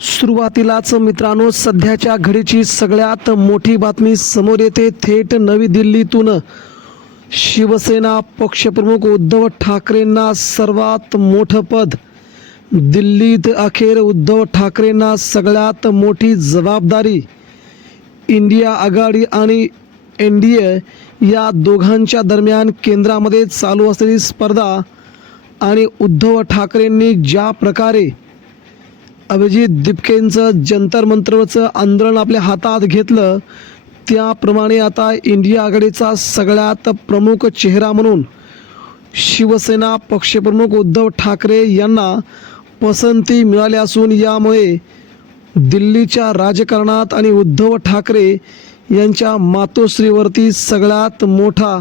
सुरुवातीलाच मित्रांनो, सध्याच्या घडीची सगळ्यात मोठी बातमी समोर येते. थेट नवी दिल्लीतून शिवसेना पक्षप्रमुख उद्धव ठाकरेंना सर्वात मोठं पद. दिल्लीत अखेर उद्धव ठाकरेंना सगळ्यात मोठी जबाबदारी. इंडिया आघाडी आणि NDA या दोघांच्या दरम्यान केंद्रामध्ये चालू असलेली स्पर्धा आणि उद्धव ठाकरेंनी ज्या प्रकारे अभिजित दिपकेंचं जंतर मंतरचं आंदोलन आपल्या हातात घेतलं, त्याप्रमाणे आता इंडिया आघाडीचा सगळ्यात प्रमुख चेहरा म्हणून शिवसेना पक्षप्रमुख उद्धव ठाकरे यांना पसंती मिळाली असून यामुळे दिल्लीच्या राजकारणात आणि उद्धव ठाकरे यांच्या मातोश्रीवरती सगळ्यात मोठा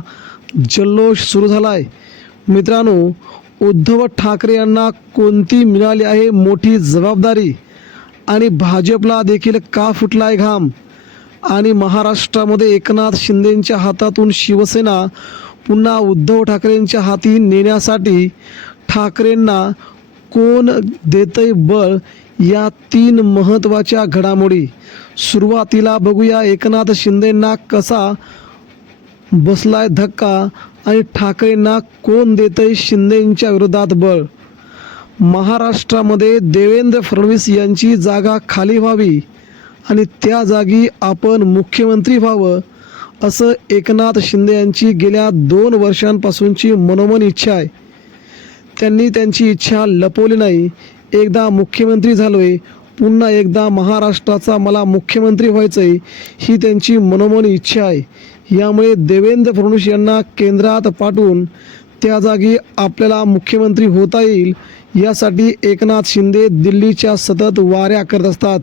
जल्लोष सुरू झाला आहे. मित्रांनो, उद्धव ठाकरे यांना कोणती मिळाली आहे मोठी जबाबदारी आणि भाजपला देखील का फुटलाय घाम आणि महाराष्ट्रामध्ये एकनाथ शिंदेंच्या हातातून शिवसेना पुन्हा उद्धव ठाकरेंच्या हाती नेण्यासाठी ठाकरेंना कोण देतंय बळ, या तीन महत्त्वाच्या घडामोडी. सुरुवातीला बघूया एकनाथ शिंदेंना कसा बसलाय धक्का आणि ठाकरेंना कोण देतंय शिंदेंच्या विरोधात बळ. महाराष्ट्रामध्ये देवेंद्र फडणवीस यांची जागा खाली व्हावी आणि त्या जागी आपण मुख्यमंत्री व्हावं असं एकनाथ शिंदे यांची गेल्या 2 वर्षांपासूनची मनोमन इच्छा आहे. त्यांनी त्यांची इच्छा लपवली नाही. एकदा मुख्यमंत्री झालोय, पुन्हा एकदा महाराष्ट्राचा मला मुख्यमंत्री व्हायचंय, ही त्यांची मनोमन इच्छा आहे. यामुळे देवेंद्र फडणवीस यांना केंद्रात पाठवून त्या जागी आपल्याला मुख्यमंत्री होता येईल यासाठी एकनाथ शिंदे दिल्लीच्या सतत वाऱ्या करत असतात.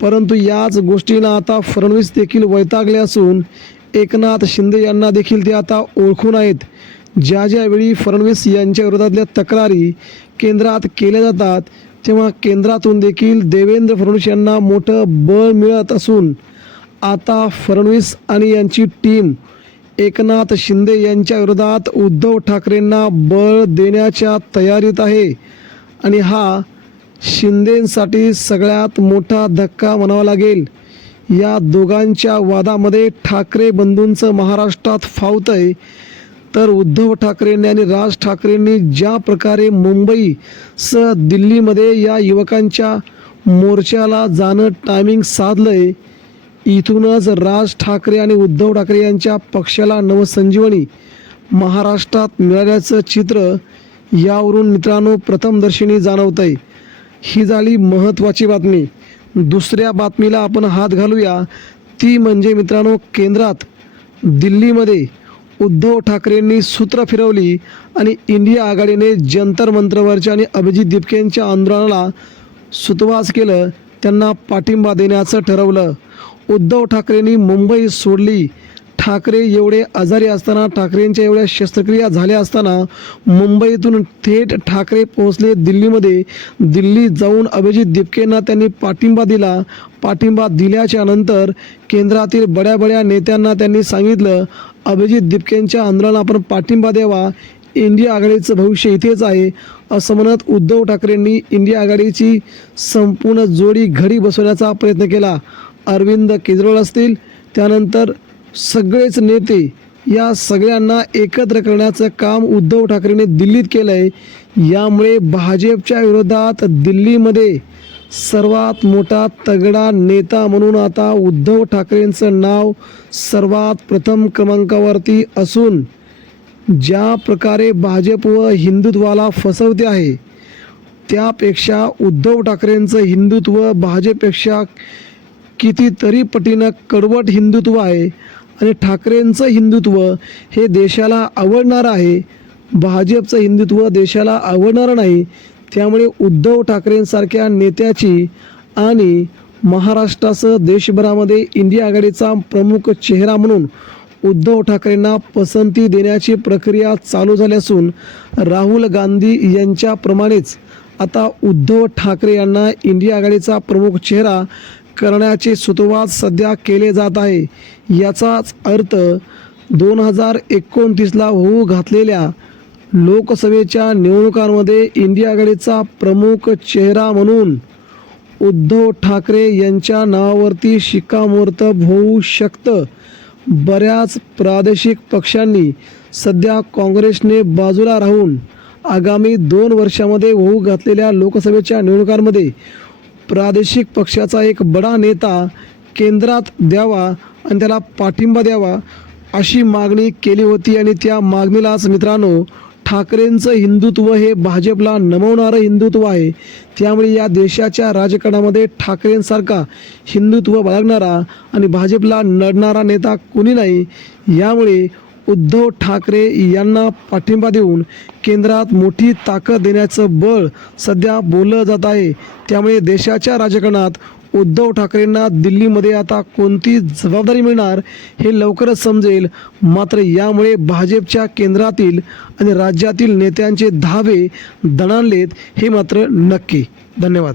परंतु याच गोष्टींना आता फडणवीस देखील वैतागले असून एकनाथ शिंदे यांना देखील ते आता ओळखून आहेत. ज्या ज्यावेळी फडणवीस यांच्या विरोधातल्या तक्रारी केंद्रात केल्या जातात तेव्हा केंद्रातून देखील देवेंद्र फडणवीस यांना मोठं बळ मिळत असून आता फडणवीस आणि यांची टीम एकनाथ शिंदे यांच्या विरोधात उद्धव ठाकरेंना बळ देण्याच्या तयारीत आहे. आणि हा शिंदेंसाठी सगळ्यात मोठा धक्का म्हणावा लागेल. या दोघांच्या वादामध्ये ठाकरे बंधूंचं महाराष्ट्रात फावतंय, तर उद्धव ठाकरेंनी आणि राज ठाकरेंनी ज्या प्रकारे मुंबईसह दिल्लीमध्ये या युवकांच्या मोर्चाला जाणं टायमिंग साधलंय, इथूनच राज ठाकरे आणि उद्धव ठाकरे यांच्या पक्षाला नवसंजीवनी महाराष्ट्रात मिळाल्याचं चित्र यावरून मित्रांनो प्रथमदर्शनी जाणवतंय. ही झाली महत्त्वाची बातमी. दुसऱ्या बातमीला आपण हात घालूया. ती म्हणजे मित्रांनो, केंद्रात दिल्लीमध्ये उद्धव ठाकरेंनी सूत्र फिरवली आणि इंडिया आघाडीने जंतर मंतरवरच्या आणि अभिजित दिपकेंच्या आंदोलनाला सुतवाच केलं, त्यांना पाठिंबा देण्याचं ठरवलं. उद्धव ठाकरेंनी मुंबई सोडली. ठाकरे एवढे आजारी असताना, ठाकरेंच्या एवढ्या शस्त्रक्रिया झाल्या असताना मुंबईतून थेट ठाकरे पोहोचले दिल्लीमध्ये. दिल्लीत जाऊन अभिजित दिपकेंना त्यांनी पाठिंबा दिला. पाठिंबा दिल्याच्या नंतर केंद्रातील बड्या नेत्यांना त्यांनी सांगितलं, अभिजित दिपकेंच्या आंदोलनाला आपण पाठिंबा द्यावा, इंडिया आघाडीचं भविष्य इथेच आहे असं म्हणत उद्धव ठाकरेंनी इंडिया आघाडीची संपूर्ण जोडी घडी बसवण्याचा प्रयत्न केला. अरविंद केजरीवाल असतील, त्यानंतर सगळेच नेते, या सगळ्यांना एकत्र करण्याचं काम उद्धव ठाकरेंनी दिल्लीत केलं आहे. यामुळे भाजपच्या विरोधात दिल्लीमध्ये सर्वात मोठा तगडा नेता म्हणून आता उद्धव ठाकरेंचं नाव सर्वात प्रथम क्रमांकावरती असून ज्या प्रकारे भाजप व हिंदुत्वाला फसवते आहे, त्यापेक्षा उद्धव ठाकरेंचं हिंदुत्व भाजपपेक्षा कितीतरी पटीनं कडवट हिंदुत्व आहे आणि ठाकरेंचं हिंदुत्व हे देशाला आवडणारं आहे. भाजपचं हिंदुत्व देशाला आवडणारं नाही. त्यामुळे उद्धव ठाकरेंसारख्या नेत्याची आणि महाराष्ट्रासह देशभरामध्ये इंडिया आघाडीचा प्रमुख चेहरा म्हणून उद्धव ठाकरेंना पसंती देण्याची प्रक्रिया चालू झाली असून राहुल गांधी यांच्याप्रमाणेच आता उद्धव ठाकरे यांना इंडिया आघाडीचा प्रमुख चेहरा करण्याचे सुतोवाच सध्या केले जात आहे. याचाच अर्थ 2029ला होऊ घातलेल्या लोकसभेच्या निवडणुकांमध्ये इंडिया आघाडीचा प्रमुख चेहरा म्हणून उद्धव ठाकरे यांच्या नावावरती शिक्कामोर्तब होऊ शकतं. बऱ्याच प्रादेशिक पक्षांनी सध्या काँग्रेसने बाजूला राहून आगामी 2 वर्षामध्ये होऊ घातलेल्या लोकसभेच्या निवडणुकांमध्ये प्रादेशिक पक्षाचा एक बडा नेता केंद्रात द्यावा आणि त्याला पाठिंबा द्यावा अशी मागणी केली होती. आणि त्या मागणीलाच मित्रांनो, ठाकरेंचं हिंदुत्व हे भाजपला नमवणारं हिंदुत्व आहे. त्यामुळे या देशाच्या राजकारणामध्ये ठाकरेंसारखा हिंदुत्व बाळगणारा आणि भाजपला लढणारा नेता कोणी नाही. यामुळे उद्धव ठाकरे यांना पाठिंबा देऊन केंद्रात मोठी ताकद देण्याचं बळ सध्या बोललं जात आहे. त्यामुळे देशाच्या राजकारणात उद्धव ठाकरेंना दिल्लीमध्ये आता कोणती जबाबदारी मिळणार हे लवकरच समजेल. मात्र यामुळे भाजपच्या केंद्रातील आणि राज्यातील नेत्यांचे धावे दणाणलेत हे मात्र नक्की. धन्यवाद.